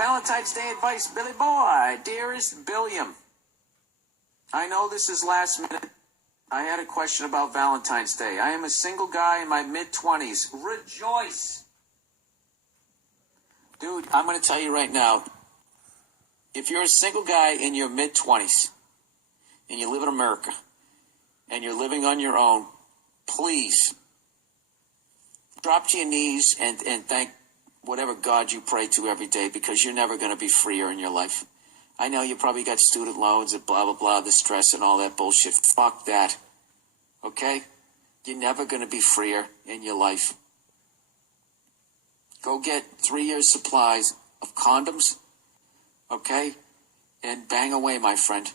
Valentine's Day advice, Billy Boy. Dearest Billiam, I know this is last minute. I had a question about Valentine's Day. I am a single guy in my mid-20s. Rejoice. Dude, I'm going to tell you right now, if you're a single guy in your mid-20s and you live in America and you're living on your own, please drop to your knees and thank whatever God you pray to every day, because you're never going to be freer in your life. I know you probably got student loans and blah, blah, blah, the stress and all that bullshit. Fuck that. Okay? You're never going to be freer in your life. Go get 3 years supplies of condoms, okay? And bang away, my friend.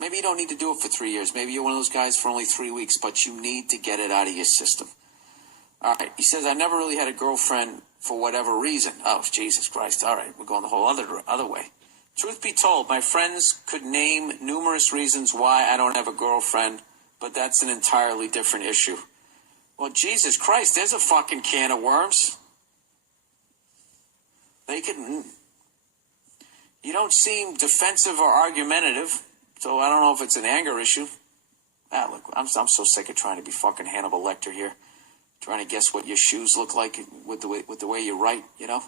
Maybe you don't need to do it for 3 years. Maybe you're one of those guys for only 3 weeks, but you need to get it out of your system. All right. He says, I never really had a girlfriend for whatever reason. Oh, Jesus Christ. All right. We're going the whole other way. Truth be told, my friends could name numerous reasons why I don't have a girlfriend, but that's an entirely different issue. Well, Jesus Christ, there's a fucking can of worms. You don't seem defensive or argumentative, so I don't know if it's an anger issue. Look, I'm so sick of trying to be fucking Hannibal Lecter here, trying to guess what your shoes look like with the way you write, you know?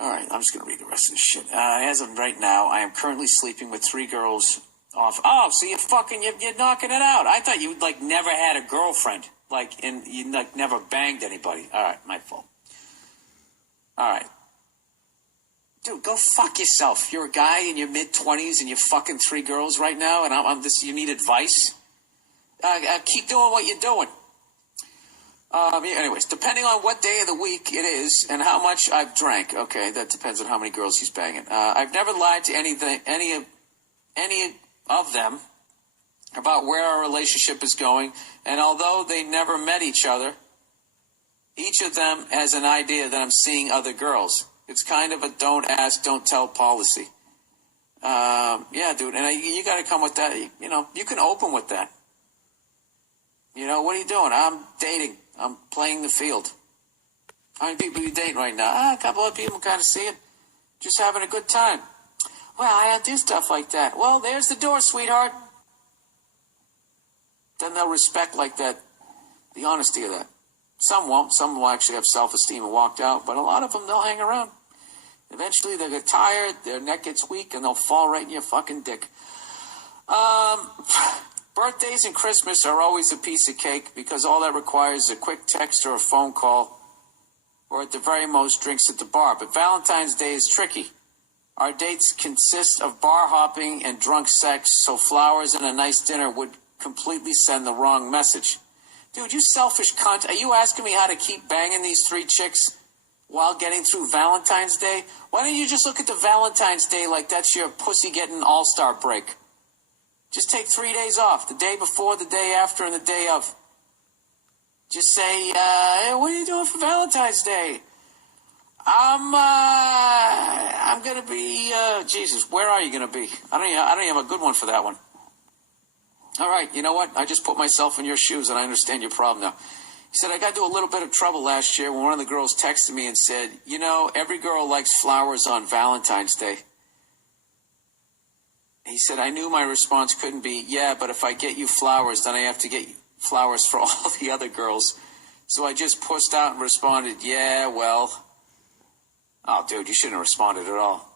All right, I'm just going to read the rest of this shit. As of right now, I am currently sleeping with 3 girls off. Oh, so you're knocking it out. I thought you, never had a girlfriend, and you, never banged anybody. All right, my fault. All right. Dude, go fuck yourself. You're a guy in your mid-20s and you're fucking 3 girls right now, and you need advice? Keep doing what you're doing. Anyways, depending on what day of the week it is and how much I've drank. Okay, that depends on how many girls he's banging. I've never lied to any of them about where our relationship is going, and although they never met each other, each of them has an idea that I'm seeing other girls. It's kind of a don't ask, don't tell policy. Yeah, dude, and you got to come with that. You can open with that. What are you doing? I'm dating. I'm playing the field. How many people are you dating right now? A couple of people kind of see it. Just having a good time. Well, I don't do stuff like that. Well, there's the door, sweetheart. Then they'll respect that, the honesty of that. Some won't. Some will actually have self-esteem and walked out. But a lot of them, they'll hang around. Eventually, they'll get tired, their neck gets weak, and they'll fall right in your fucking dick. Birthdays and Christmas are always a piece of cake because all that requires is a quick text or a phone call, or at the very most, drinks at the bar. But Valentine's Day is tricky. Our dates consist of bar hopping and drunk sex, so flowers and a nice dinner would completely send the wrong message. Dude, you selfish cunt. Are you asking me how to keep banging these 3 chicks while getting through Valentine's Day? Why don't you just look at the Valentine's Day like that's your pussy-getting all-star break? Just take 3 days off, the day before, the day after, and the day of. Just say, hey, what are you doing for Valentine's Day? I'm going to be, Jesus, where are you going to be? I don't even have a good one for that one. All right, you know what? I just put myself in your shoes, and I understand your problem now. He said, I got into a little bit of trouble last year when one of the girls texted me and said, every girl likes flowers on Valentine's Day. He said, I knew my response couldn't be, yeah, but if I get you flowers, then I have to get you flowers for all the other girls. So I just pushed out and responded, yeah, well. Oh, dude, you shouldn't have responded at all.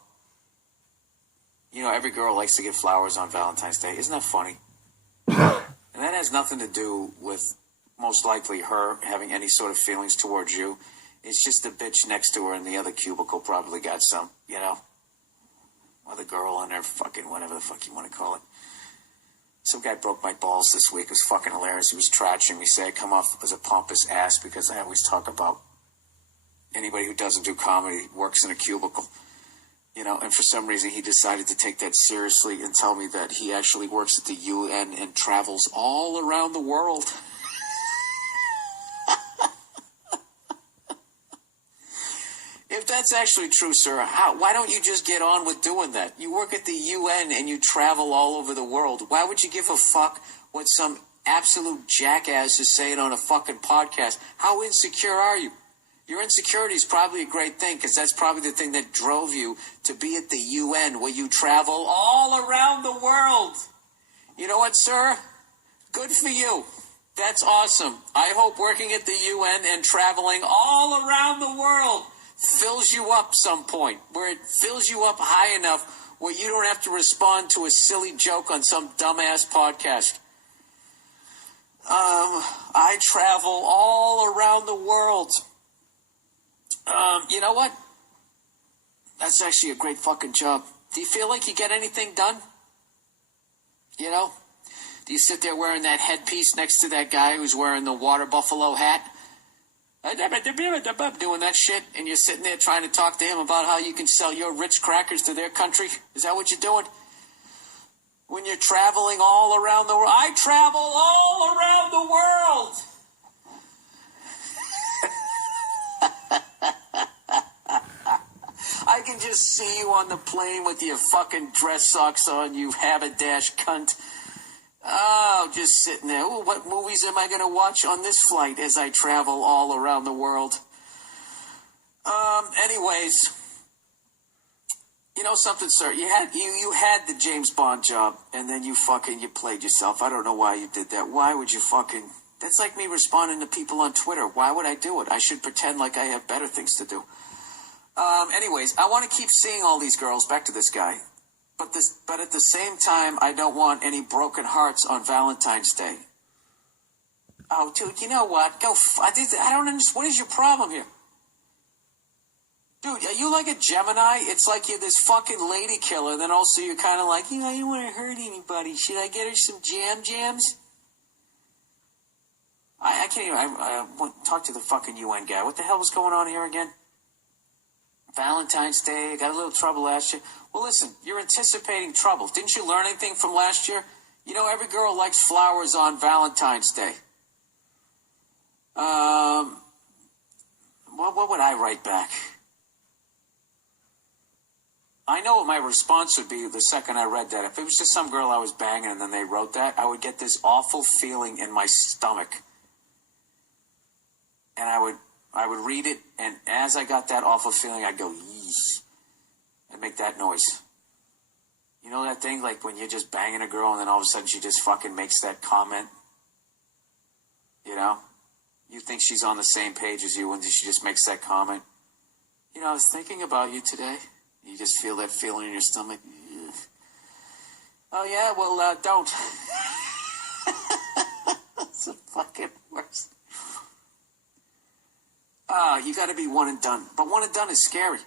Every girl likes to get flowers on Valentine's Day. Isn't that funny? And that has nothing to do with most likely her having any sort of feelings towards you. It's just the bitch next to her in the other cubicle probably got some, Or the girl in there, fucking whatever the fuck you want to call it. Some guy broke my balls this week. It was fucking hilarious. He was trashing me, saying I come off as a pompous ass because I always talk about anybody who doesn't do comedy works in a cubicle. And for some reason he decided to take that seriously and tell me that he actually works at the UN and travels all around the world. If that's actually true, sir, why don't you just get on with doing that? You work at the UN and you travel all over the world. Why would you give a fuck what some absolute jackass is saying on a fucking podcast? How insecure are you? Your insecurity is probably a great thing because that's probably the thing that drove you to be at the UN where you travel all around the world. You know what, sir? Good for you. That's awesome. I hope working at the UN and traveling all around the world fills you up some point, where it fills you up high enough where you don't have to respond to a silly joke on some dumbass podcast. I travel all around the world. You know what? That's actually a great fucking job. Do you feel like you get anything done? You know? Do you sit there wearing that headpiece next to that guy who's wearing the water buffalo hat? Doing that shit, and you're sitting there trying to talk to him about how you can sell your Ritz crackers to their country? Is that what you're doing? When you're traveling all around the world. I travel all around the world! I can just see you on the plane with your fucking dress socks on, you haberdash cunt. Oh, just sitting there. Ooh, what movies am I going to watch on this flight as I travel all around the world? Anyways, you know something, sir? You had the James Bond job, and then you played yourself. I don't know why you did that. Why would you fucking... That's like me responding to people on Twitter. Why would I do it? I should pretend like I have better things to do. Anyways, I want to keep seeing all these girls. Back to this guy. But at the same time, I don't want any broken hearts on Valentine's Day. Oh, dude, you know what? I don't understand. What is your problem here? Dude, are you like a Gemini? It's like you're this fucking lady killer, then also you're kind of like, I don't want to hurt anybody. Should I get her some jams? I can't even... I want to talk to the fucking UN guy. What the hell was going on here again? Valentine's Day, got a little trouble last year. Well, listen, you're anticipating trouble. Didn't you learn anything from last year? You know, every girl likes flowers on Valentine's Day. What would I write back? I know what my response would be the second I read that. If it was just some girl I was banging and then they wrote that, I would get this awful feeling in my stomach. And I would read it, and as I got that awful feeling, I'd go, yeesh. I'd make that noise. You know that thing, like when you're just banging a girl and then all of a sudden she just fucking makes that comment? You know? You think she's on the same page as you and she just makes that comment. You know, I was thinking about you today. You just feel that feeling in your stomach. Ugh. Oh, yeah? Well, don't. That's the fucking worst. You gotta be one and done. But one and done is scary.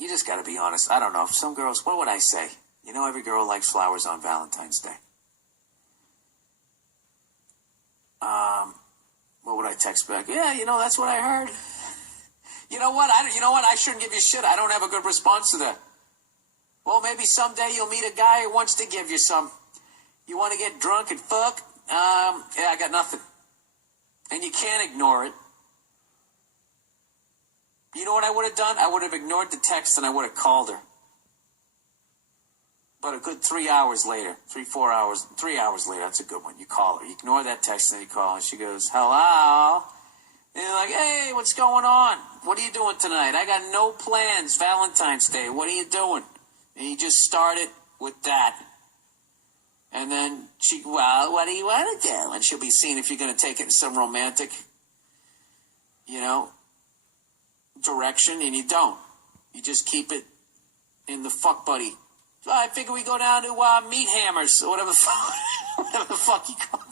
You just gotta be honest. I don't know. Some girls, what would I say? You know, every girl likes flowers on Valentine's Day. What would I text back? Yeah, you know, that's what I heard. You know what? I shouldn't give you shit. I don't have a good response to that. Well, maybe someday you'll meet a guy who wants to give you some. You want to get drunk and fuck? Yeah, I got nothing. And you can't ignore it. You know what I would have done? I would have ignored the text and I would have called her. But a good 3 hours later, 3 hours later, that's a good one. You call her. You ignore that text and then you call her. And she goes, hello? And you're like, hey, what's going on? What are you doing tonight? I got no plans. Valentine's Day. What are you doing? And you just start it with that. And then well, what do you want to do? And she'll be seeing if you're going to take it in some romantic, direction, and you don't. You just keep it in the fuck buddy. So I figure we go down to Meat Hammers, or whatever the fuck you call it.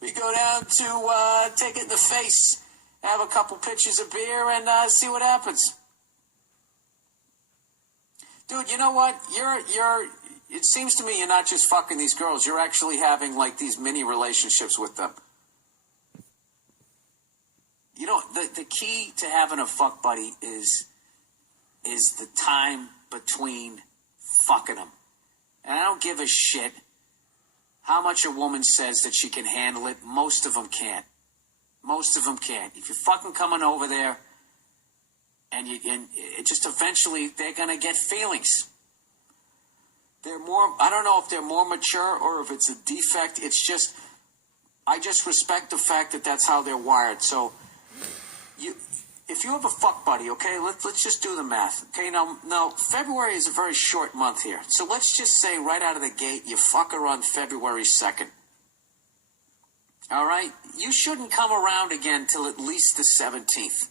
We go down to take it in the face, have a couple pitchers of beer, and see what happens. Dude, you know what? It seems to me you're not just fucking these girls. You're actually having, like, these mini relationships with them. You know, the key to having a fuck buddy is the time between fucking them. And I don't give a shit how much a woman says that she can handle it. Most of them can't. Most of them can't. If you're fucking coming over there and it just eventually they're going to get feelings. I don't know if they're more mature or if it's a defect. It's just, I just respect the fact that that's how they're wired. So if you have a fuck buddy, okay, let's just do the math. Okay, now February is a very short month here. So let's just say right out of the gate, you fuck her on February 2nd. All right? You shouldn't come around again till at least the 17th.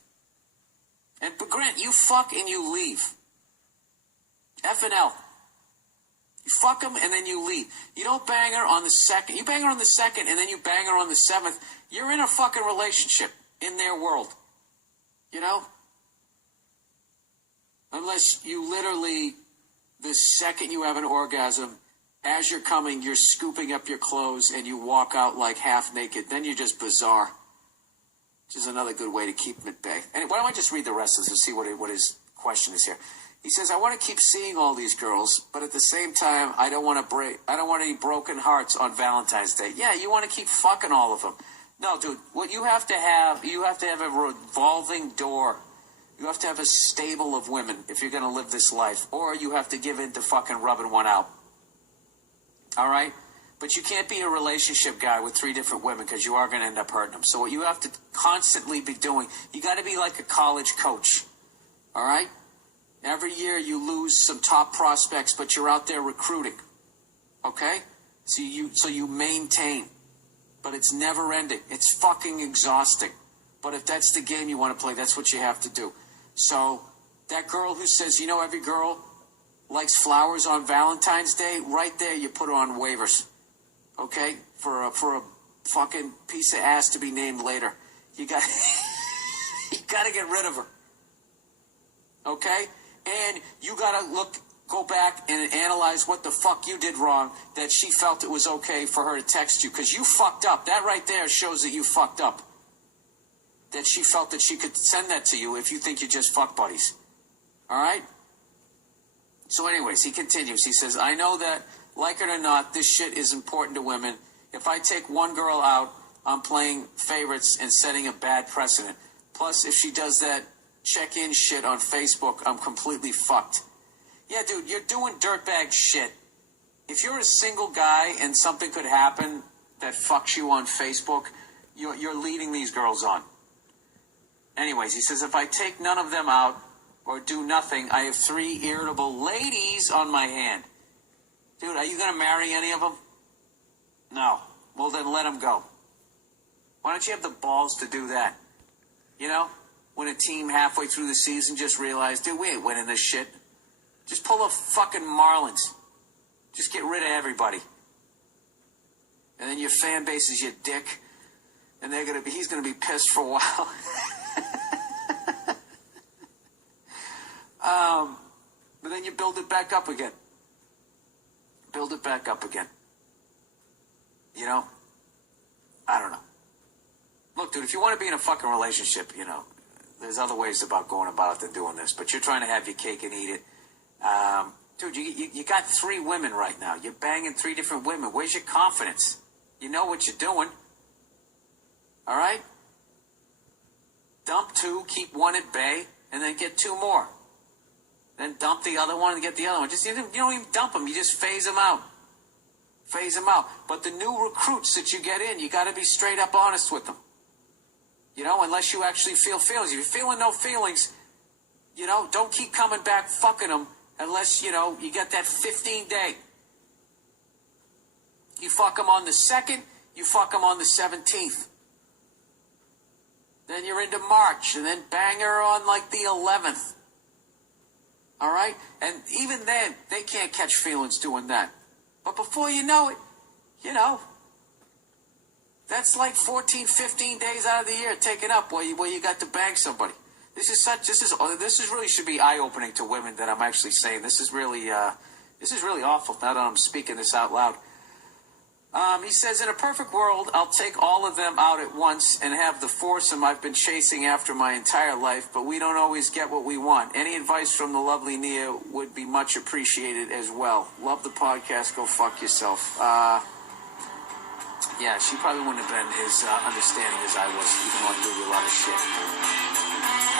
But Grant, you fuck and you leave. F and L. You fuck them and then you leave. You don't bang her on the 2nd. You bang her on the 2nd and then you bang her on the 7th. You're in a fucking relationship in their world. You know? Unless you literally, the second you have an orgasm, as you're coming, you're scooping up your clothes and you walk out like half naked. Then you're just bizarre. Which is another good way to keep him at bay. Anyway, why don't I just read the rest of this and see what his question is here. He says, I want to keep seeing all these girls, but at the same time, I don't want any broken hearts on Valentine's Day. Yeah, you want to keep fucking all of them. No, dude, what you have to have a revolving door. You have to have a stable of women if you're going to live this life. Or you have to give in to fucking rubbing one out. All right? But you can't be a relationship guy with 3 different women because you are going to end up hurting them. So what you have to constantly be doing, you got to be like a college coach. All right? Every year you lose some top prospects, but you're out there recruiting. Okay? So you maintain. But it's never ending. It's fucking exhausting. But if that's the game you want to play, that's what you have to do. So that girl who says, every girl likes flowers on Valentine's Day, right there you put her on waivers. Okay? For a fucking piece of ass to be named later. You got to get rid of her. Okay? And you got to go back and analyze what the fuck you did wrong that she felt it was okay for her to text you. Because you fucked up. That right there shows that you fucked up. That she felt that she could send that to you if you think you're just fuck buddies. All right? So anyways, he continues. He says, I know that, like it or not, this shit is important to women. If I take one girl out, I'm playing favorites and setting a bad precedent. Plus, if she does that check-in shit on Facebook, I'm completely fucked. Yeah, dude, you're doing dirtbag shit. If you're a single guy and something could happen that fucks you on Facebook, you're leading these girls on. Anyways, he says, if I take none of them out or do nothing, I have 3 irritable ladies on my hand. Dude, are you going to marry any of them? No. Well, then let them go. Why don't you have the balls to do that? When a team halfway through the season just realized, dude, we ain't winning this shit. Just pull a fucking Marlins. Just get rid of everybody. And then your fan base is your dick. And he's gonna be pissed for a while. But then you build it back up again. Build it back up again. I don't know. Look, dude, if you want to be in a fucking relationship, there's other ways about going about it than doing this. But you're trying to have your cake and eat it. Dude, you got 3 women right now. You're banging 3 different women. Where's your confidence? You know what you're doing. All right? Dump 2, keep 1 at bay, and then get 2 more. Then dump the other one and get the other one. You don't even dump them. You just phase them out. Phase them out. But the new recruits that you get in, you got to be straight up honest with them. Unless you actually feel feelings. If you're feeling no feelings, don't keep coming back fucking them unless, you get that 15-day. You fuck them on the 2nd, you fuck them on the 17th. Then you're into March, and then bang her on like the 11th. All right? And even then, they can't catch feelings doing that. But before you know it, that's like 14, 15 days out of the year taken up where you got to bang somebody. This is really should be eye-opening to women that I'm actually saying. This is really awful now that I'm speaking this out loud. He says, in a perfect world, I'll take all of them out at once and have the foursome I've been chasing after my entire life, but we don't always get what we want. Any advice from the lovely Nia would be much appreciated as well. Love the podcast. Go fuck yourself. Yeah, she probably wouldn't have been as understanding as I was, even though I gave you a lot of shit.